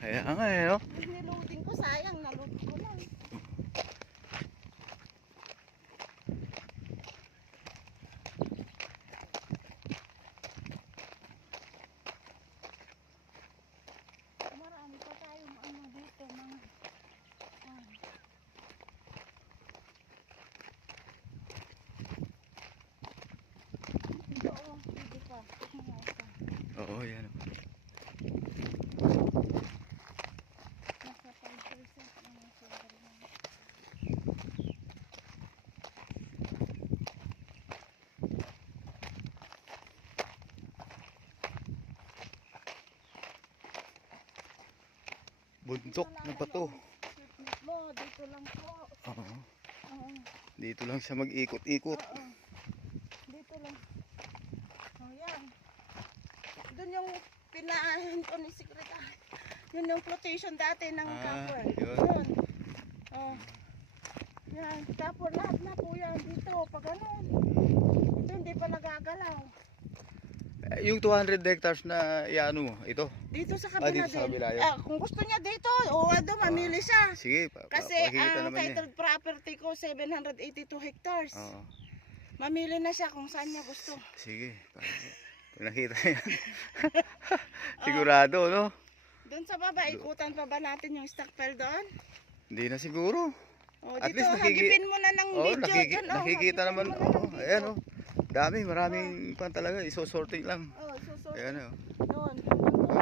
Kaya nga eh, no? Niloading ko, sayang, naload ko lang. Marami pa tayong ano dito, mga oo, pwede pa. Oo, yan. Nasa 5% ang sugar na. Bundok na bato. Mo, dito lang po. Oo. Oo. Dito lang siya mag-ikot-ikot. Oo. Dito lang. Oh, yan. Doon yung pinahin ko ni Secretary. Yun yung flotation dati ng copper. Yun. Yun. Oh. Yan. Copper lahat na po yan dito. Pag ano. Ito hindi pa nagagalaw. Yung 200 hectares na iano mo, ito. Dito sa kabila Dito sa din. kabila yun. Kung gusto niya dito, o ano, mamili siya. Sige, Kasi pakikita ang naman niya. titled property ko 782 hectares. Oo. Mamili na siya kung saan niya gusto. Sige. Pag nakita yan. Sigurado, no? Doon sa baba, ikutan pa ba natin yung stockpile doon? Hindi na siguro. O, At dito, least hagipin mo na ng video dyan. nakikita hagipin naman. mo na ng video. Ayan, oh. Dami, maraming pan talaga. Isosorting lang. Susunod. Ayan, oh. Doon.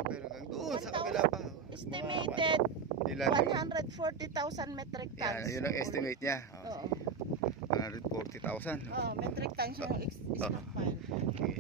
Pero hanggang doon, sa kabila pa. Estimated Ilan yun? 140,000 metric tons. Yan, yun ang estimate niya. Oo. 140,000. Metric tons yung stockpile. Okay.